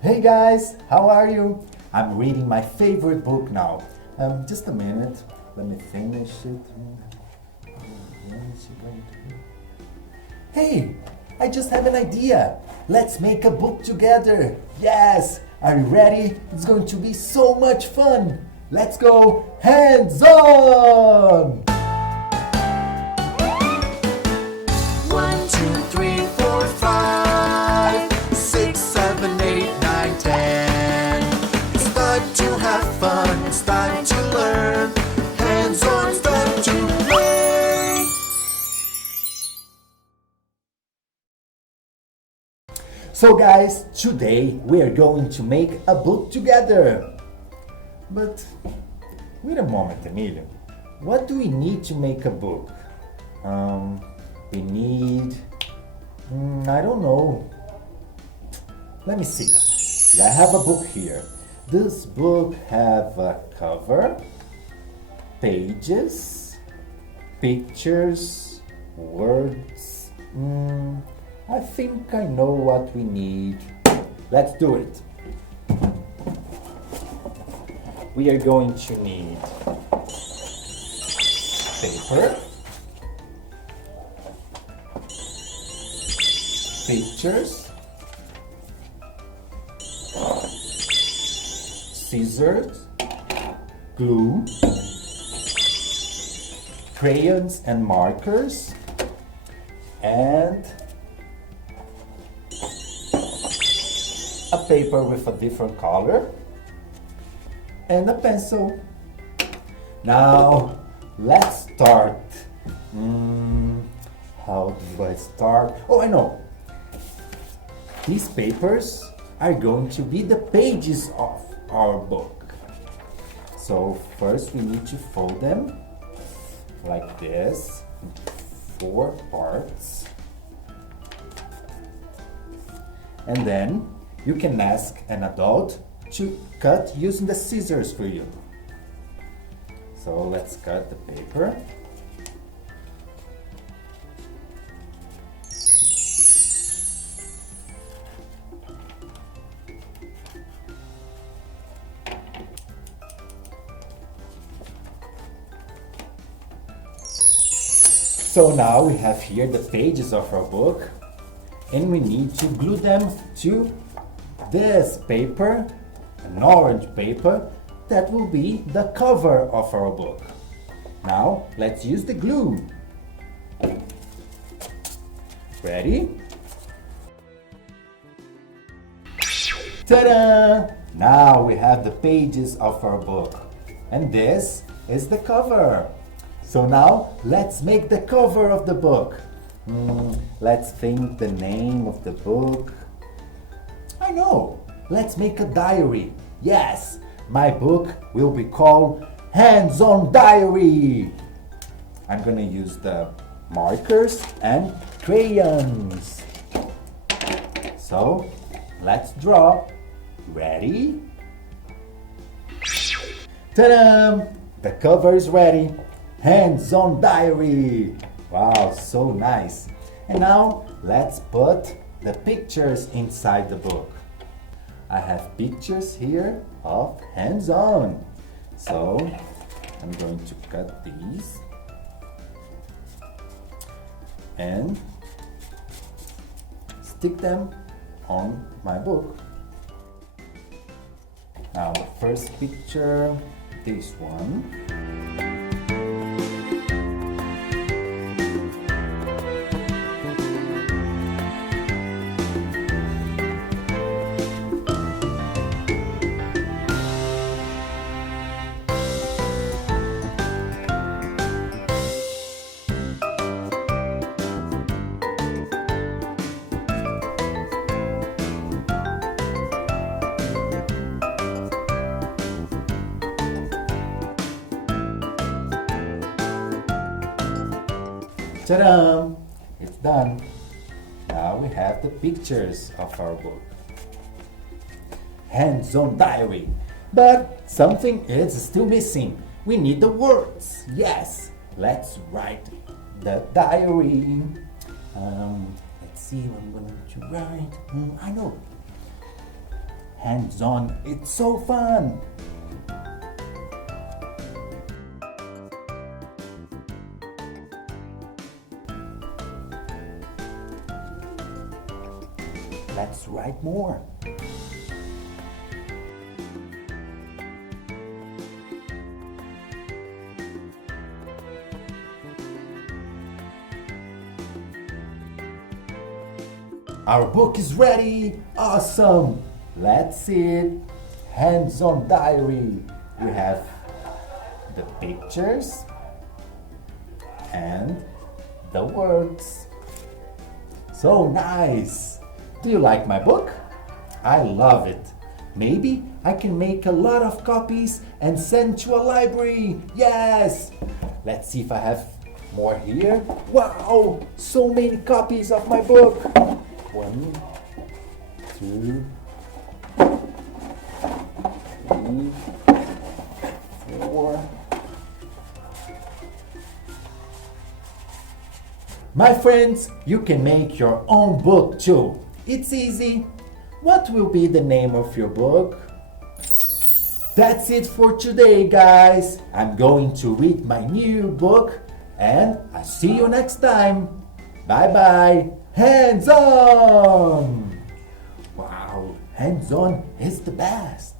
Hey guys, how are you? I'm reading my favorite book now. Just a minute, let me finish it. Hey, I just have an idea. Let's make a book together. Yes, are you ready? It's going to be so much fun. Let's go hands on! 1, 2, 3, 4, 5, 6, 7, 8, 9, 10. It's time to have fun, it's time to learn. Hands on, it's time to play. So guys, today we are going to make a book together. But wait a moment, Emilio. What do we need to make a book? We need... I don't know. Let me see. I have a book here. This book have a cover, pages, pictures, words. I think I know what we need. Let's do it. We are going to need paper, pictures, scissors, glue, crayons and markers, and a paper with a different color, and a pencil. Now, let's start. How do I start? Oh, I know. These papers are going to be the pages of our book. So first we need to fold them like this, into 4 parts. And then you can ask an adult to cut using the scissors for you. So let's cut the paper. So now we have here the pages of our book, and we need to glue them to this paper, an orange paper, that will be the cover of our book. Now, let's use the glue. Ready? Ta-da! Now we have the pages of our book. And this is the cover. So now, let's make the cover of the book. Let's think the name of the book. I know! Let's make a diary. Yes! My book will be called Hands On Diary. I'm gonna use the markers and crayons. So, let's draw. Ready? Ta-da! The cover is ready. Hands On Diary. Wow, so nice. And now, let's put the pictures inside the book. I have pictures here of hands-on. So I'm going to cut these and stick them on my book. Now the first picture, this one. Ta-da! It's done. Now we have the pictures of our book. Hands-on diary. But something is still missing. We need the words. Yes, let's write the diary. Let's see what I'm going to write. I know. hands-on. It's so fun. Let's write more. Our book is ready! Awesome! Let's see it. Hands-on diary. We have the pictures and the words. So nice! Do you like my book? I love it. Maybe I can make a lot of copies and send to a library. Yes! Let's see if I have more here. Wow! So many copies of my book. 1, 2, 3, 4. My friends, you can make your own book too. It's easy. What will be the name of your book? That's it for today, guys. I'm going to read my new book and I'll see you next time. Bye bye. Hands on! Wow, hands on is the best.